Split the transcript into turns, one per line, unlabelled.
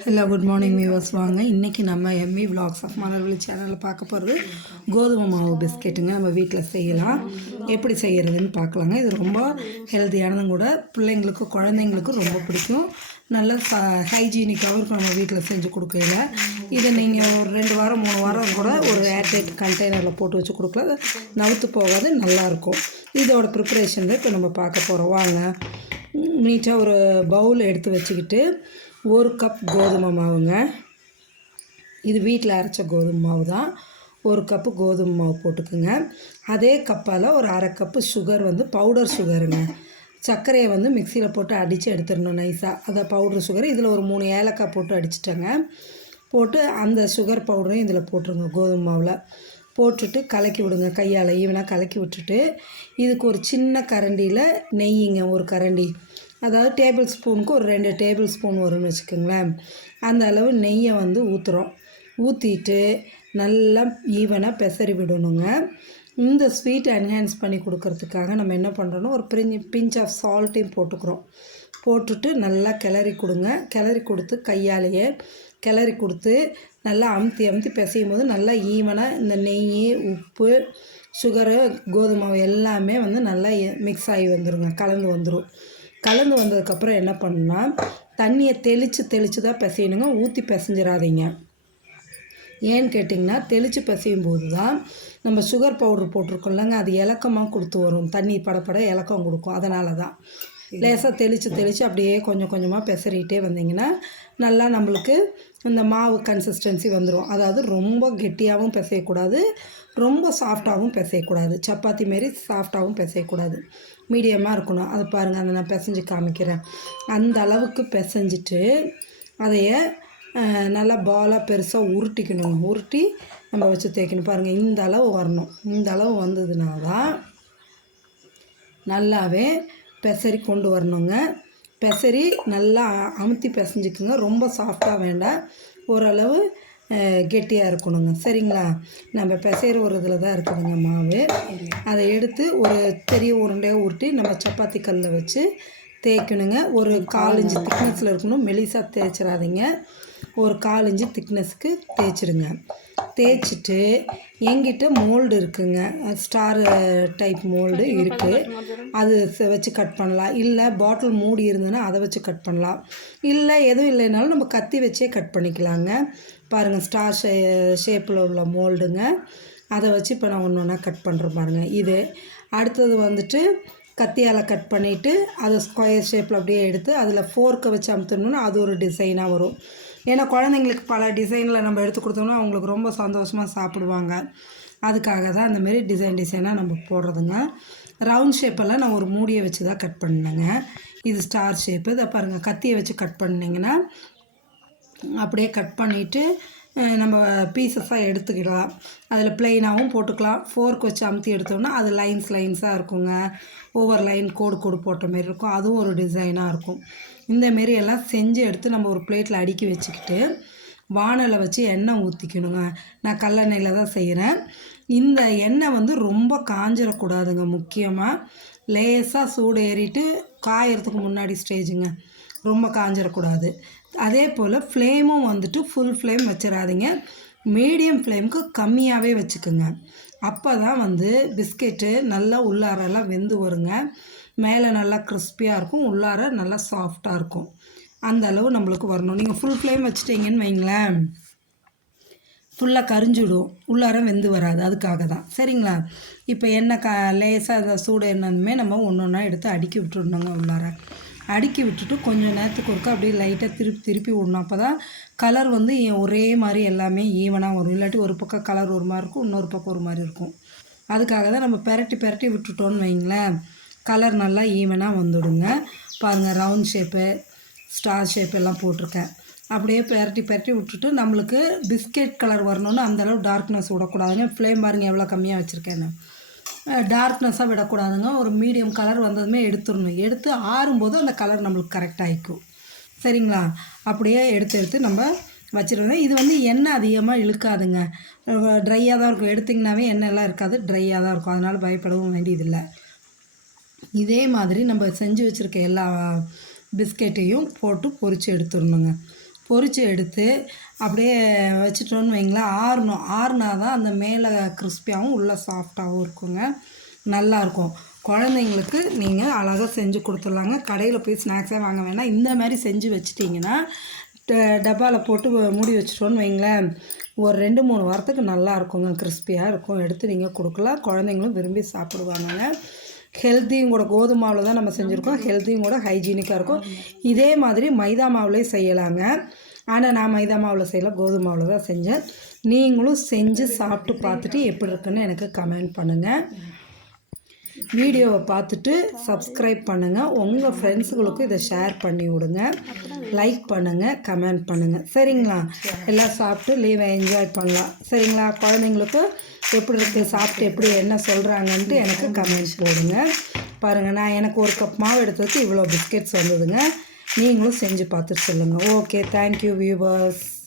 Hello good morning viewers வாங்க இன்றைக்கி நம்ம எம்இ விலாக்ஸ் ஆஃப் மலர்வழி சேனலில் பார்க்க போகிறது கோதுமை மாவு பிஸ்கெட்டுங்க. நம்ம வீட்டில் செய்யலாம். எப்படி செய்கிறதுன்னு பார்க்கலாங்க. இது ரொம்ப ஹெல்த்தியானதும் கூட பிள்ளைங்களுக்கும் குழந்தைங்களுக்கும் ரொம்ப பிடிக்கும். நல்ல ஹைஜீனிக்காகவும் இருக்கும் நம்ம வீட்டில் செஞ்சு கொடுக்கல இதை நீங்கள் ஒரு ரெண்டு வாரம் மூணு வாரம் கூட ஒரு ஏர்டைட் கண்டெய்னரில் போட்டு வச்சு கொடுக்கலாம். அது நவுத்து போகாது நல்லாயிருக்கும் இதோட ப்ரிப்பரேஷன் தான் இப்போ நம்ம பார்க்க போகிறோம் வாங்க. நீட்டாக ஒரு பவுல் எடுத்து வச்சுக்கிட்டு ஒரு கப் கோதுமை மாவுங்க. இது வீட்டில் அரைச்ச கோதுமை மாவு தான். ஒரு கப்பு கோதுமை மாவு போட்டுக்குங்க. அதே கப்பால் ஒரு அரை கப்பு சுகர் வந்து பவுடர் சுகருங்க சர்க்கரையை வந்து மிக்சியில் போட்டு அடித்து எடுத்துடணும் நைஸாக அதை பவுடர் சுகர் இதில் ஒரு மூணு ஏலக்காய் போட்டு அடிச்சிட்டேங்க. போட்டு அந்த சுகர் பவுடரையும் இதில் போட்டுருங்க கோதுமை மாவில். போட்டுட்டு கலக்கி விடுங்க கையால். ஈவனாக கலக்கி விட்டுட்டு இதுக்கு ஒரு சின்ன கரண்டியில் நெய்யுங்க ஒரு கரண்டி. அதாவது டேபிள் ஸ்பூனுக்கு ஒரு ரெண்டு டேபிள் ஸ்பூன் வரும்னு வச்சுக்கோங்களேன். அந்த அளவு நெய்யை வந்து ஊற்றுறோம் ஊற்றிட்டு நல்லா ஈவனாக பெசரி விடணுங்க. இந்த ஸ்வீட் என்ஹான்ஸ் பண்ணி கொடுக்கறதுக்காக நம்ம என்ன பண்ணுறோன்னா ஒரு பிரிஞ்சு பிஞ்ச் ஆஃப் சால்ட்டையும் போட்டுக்கிறோம். போட்டுட்டு நல்லா கிளறி கொடுங்க. கிளறி கொடுத்து கையாலேயே கிளறி கொடுத்து நல்லா அமுத்தி அமுத்தி பிசையும் போது நல்லா ஈவனாக இந்த நெய் உப்பு சுகரு கோதுமை எல்லாமே வந்து நல்லா மிக்ஸ் ஆகி வந்துருங்க. கலந்து வந்துடும் கலந்து வந்ததுக்கப்புறம் என்ன பண்ணுன்னா தண்ணியை தெளித்து தெளித்து தான் பிசையணுங்க. ஊற்றி பிசைஞ்சிடாதீங்க ஏன்னு கேட்டிங்கன்னா தெளித்து பிசையும் போது தான் நம்ம சுகர் பவுடர் போட்டிருக்கோம்லங்க அது இலக்கமாக கொடுத்து வரும். தண்ணி படப்பட இலக்கம் கொடுக்கும். அதனால தான் லேசாக தெளித்து தெளித்து அப்படியே கொஞ்சம் கொஞ்சமாக பெசறிட்டே வந்தீங்கன்னா நல்லா நம்மளுக்கு இந்த மாவு கன்சிஸ்டன்சி வந்துடும் அதாவது ரொம்ப கெட்டியாகவும் பிசையக்கூடாது. ரொம்ப சாஃப்டாகவும் பிசையக்கூடாது. சப்பாத்தி மாரி சாஃப்டாகவும் பிசையக்கூடாது. மீடியமாக இருக்கணும். அதை பாருங்கள் அதை நான் பிசைஞ்சு காமிக்கிறேன். அந்த அளவுக்கு பிசைஞ்சிட்டு அதைய நல்லா பாலாக பெருசாக உருட்டிக்கணும் உருட்டி நம்ம வச்சு தேய்க்கணும். பாருங்கள் இந்த அளவு வரணும். இந்த அளவு வந்ததுனா தான் நல்லாவே பெசரி கொண்டு வரணுங்க. பெசரி நல்லா அமுத்தி பிசைஞ்சிக்குங்க. ரொம்ப சாஃப்டாக வேண்டாம். ஓரளவு கெட்டியாக இருக்கணுங்க. சரிங்களா? நம்ம பிசைகிற ஒரு இதில் தான் இருக்குதுங்க மாவு. அதை எடுத்து ஒரு பெரிய உருண்டையாக உருட்டி நம்ம சப்பாத்தி கல்லில் வச்சு தேய்க்கணுங்க. ஒரு கால் இன்ச்சு திக்னஸில் இருக்கணும். மெலிசாக தேய்ச்சிடாதீங்க ஒரு கால் இன்ச்சு திக்னஸ்க்கு தேய்ச்சிடுங்க தேய்ச்சிட்டு எங்கிட்ட மோல்டு இருக்குங்க. ஸ்டார் டைப் மோல்டு இருக்குது அது வச்சு கட் பண்ணலாம். இல்லை பாட்டில் மூடி இருந்ததுன்னா அதை வச்சு கட் பண்ணலாம். இல்லை எதுவும் இல்லைனாலும் நம்ம கத்தி வச்சே கட் பண்ணிக்கலாங்க. பாருங்கள் ஸ்டார் ஷே ஷேப்பில் உள்ள மோல்டுங்க அதை வச்சு இப்போ நான் ஒன்று ஒன்றா கட் பண்ணுற பாருங்கள் இது அடுத்தது வந்துட்டு கத்தியால் கட் பண்ணிவிட்டு அதை ஸ்கொயர் ஷேப்பில் அப்படியே எடுத்து அதில் ஃபோர்க்கை வச்சு அமுத்தணும்னா அது ஒரு டிசைனாக வரும். ஏன்னா குழந்தைங்களுக்கு பல டிசைனில் நம்ம எடுத்து கொடுத்தோம்னா அவங்களுக்கு ரொம்ப சந்தோஷமாக சாப்பிடுவாங்க. அதுக்காக தான் அந்தமாரி டிசைன் டிசைனாக நம்ம போடுறதுங்க. ரவுண்ட் ஷேப்பெல்லாம் நான் ஒரு மூடியை வச்சு தான் கட் பண்ணேங்க இது ஸ்டார் ஷேப்பு இதை பாருங்கள் கத்தியை வச்சு கட் பண்ணிங்கன்னா அப்படியே கட் பண்ணிவிட்டு நம்ம பீசஸாக எடுத்துக்கிடலாம். அதில் ப்ளைனாகவும் போட்டுக்கலாம். ஃபோர்க் வச்சு அமுத்தி எடுத்தோம்னா அது லைன்ஸ் லைன்ஸாக இருக்குங்க. ஒவ்வொரு லைன் கோடு கோடு போட்ட மாரி இருக்கும். அதுவும் ஒரு டிசைனாக இருக்கும். இந்த மாரி எல்லாம் செஞ்சு எடுத்து நம்ம ஒரு பிளேட்டில் அடுக்கி வச்சுக்கிட்டு வானலை வச்சு எண்ணெய் ஊற்றிக்கணுங்க நான் கல்லெண்ணெயில் தான் செய்கிறேன் இந்த எண்ணெய் வந்து ரொம்ப காஞ்சிடக்கூடாதுங்க முக்கியமாக லேசாக சூடு ஏறிட்டு காயறதுக்கு முன்னாடி ஸ்டேஜுங்க ரொம்ப காஞ்சிடக்கூடாது அதே போல் ஃப்ளேமும் வந்துட்டு ஃபுல் ஃப்ளேம் வச்சிடாதீங்க. மீடியம் ஃப்ளேமுக்கு கம்மியாகவே வச்சுக்கோங்க. அப்போ தான் வந்து பிஸ்கெட்டு நல்லா உள்ளாரெல்லாம் வெந்து வருங்க. மேலே நல்லா கிறிஸ்பியாக இருக்கும். உள்ளார நல்லா சாஃப்டாக இருக்கும். அந்த அளவு நம்மளுக்கு வரணும். நீங்கள் ஃபுல் ஃப்ளேம் வச்சிட்டிங்கன்னு வைங்களேன். ஃபுல்லாக கரிஞ்சுடும். உள்ளார வெந்து வராது. அதுக்காக தான். சரிங்களா? இப்போ எண்ணெய் க லேசாக சூடு என்னதுமே நம்ம ஒன்று ஒன்றா எடுத்து அடுக்கி விட்டுருணுங்க உள்ளார. அடுக்கி விட்டுட்டு கொஞ்சம் நேரத்துக்கு ஒருக்கா அப்படியே லைட்டாக திருப்பி திருப்பி விடணும். அப்போ தான் கலர் வந்து ஒரே மாதிரி எல்லாமே ஈவனாக வரும். இல்லாட்டி ஒரு பக்கம் கலர் ஒரு மாதிரி இருக்கும் இன்னொரு பக்கம் ஒரு மாதிரி இருக்கும். அதுக்காக தான் நம்ம பெரட்டி பெரட்டி விட்டுட்டோன்னு வைங்களேன். கலர் நல்லா ஈவனாக வந்துடுங்க. பாருங்கள் ரவுண்ட் ஷேப்பு ஸ்டார் ஷேப் எல்லாம் போட்டிருக்கேன். அப்படியே பெரட்டி பெரட்டி விட்டுட்டு நம்மளுக்கு பிஸ்கெட் கலர் வரணும்னு அந்தளவு டார்க்னஸ் விடக்கூடாதுங்க. ஃப்ளேம் பாருங்கள் எவ்வளோ கம்மியாக வச்சுருக்கேன்னு. டார்க்னஸ்ஸாக விடக்கூடாதுங்க. ஒரு மீடியம் கலர் வந்ததுமே எடுத்துடணும். எடுத்து ஆறும்போது அந்த கலர் நம்மளுக்கு கரெக்ட் ஆகிக்கும் சரிங்களா? அப்படியே எடுத்து எடுத்து நம்ம வச்சிருந்தேன் இது வந்து எண்ணெய் அதிகமாக இழுக்காதுங்க. ட்ரையாக தான் இருக்கும். எடுத்திங்கனாவே எண்ணெய்லாம் இருக்காது. ட்ரையாக தான் இருக்கும். அதனால் பயப்படவும் வேண்டியதில்லை. இதே மாதிரி நம்ம செஞ்சு வச்சுருக்க எல்லா பிஸ்கெட்டையும் போட்டு பொரித்து எடுத்துடணுங்க. பொறிச்சு எடுத்து அப்படியே வச்சிட்டோன்னு வைங்களேன். ஆறணும். ஆறுனா தான் அந்த மேலே கிறிஸ்பியாகவும் உள்ளே சாஃப்டாகவும் இருக்குங்க. நல்லாயிருக்கும் குழந்தைங்களுக்கு நீங்கள் அழகாக செஞ்சு கொடுத்துடலாங்க. கடையில் போய் ஸ்நாக்ஸே வாங்க வேணாம். இந்த மாதிரி செஞ்சு வச்சிட்டிங்கன்னா டப்பாவில் போட்டு மூடி வச்சிட்டோன்னு வைங்களேன். ஒரு ரெண்டு மூணு வாரத்துக்கு நல்லா இருக்குங்க. கிறிஸ்பியாக இருக்கும். எடுத்து நீங்கள் கொடுக்கலாம். குழந்தைங்களும் விரும்பி சாப்பிடுவாங்க ஹெல்த்தியும் கூட கோதுமை மாவில் தான் நம்ம செஞ்சுருக்கோம். ஹெல்த்தியும் கூட ஹைஜீனிக்காக இருக்கும். இதே மாதிரி மைதா மாவுலேயே செய்யலாங்க. ஆனால் நான் மைதா மாவில் செய்யல. கோதுமை மாவில் தான் செஞ்சேன். நீங்களும் செஞ்சு சாப்பிட்டு பார்த்துட்டு எப்படி இருக்குன்னு எனக்கு கமெண்ட் பண்ணுங்கள் வீடியோவை பார்த்துட்டு சப்ஸ்கிரைப் பண்ணுங்கள் உங்கள் ஃப்ரெண்ட்ஸுகளுக்கும் இதை ஷேர் பண்ணி விடுங்க. லைக் பண்ணுங்கள் கமெண்ட் பண்ணுங்கள் சரிங்களா? எல்லாம் சாப்பிட்டு லீவை என்ஜாய் பண்ணலாம். சரிங்களா? குழந்தைங்களுக்கு எப்படி இருக்குது சாப்பிட்டு எப்படி என்ன சொல்கிறாங்கன்ட்டு எனக்கு கமெண்ட்ஸ் போடுங்க. பாருங்கள் நான் எனக்கு ஒரு கப் மாவு எடுத்ததுக்கு இவ்வளோ பிஸ்கெட்ஸ் வந்ததுங்க. நீங்களும் செஞ்சு பார்த்துட்டு சொல்லுங்கள் ஓகே தேங்க்யூ வியூவர்ஸ்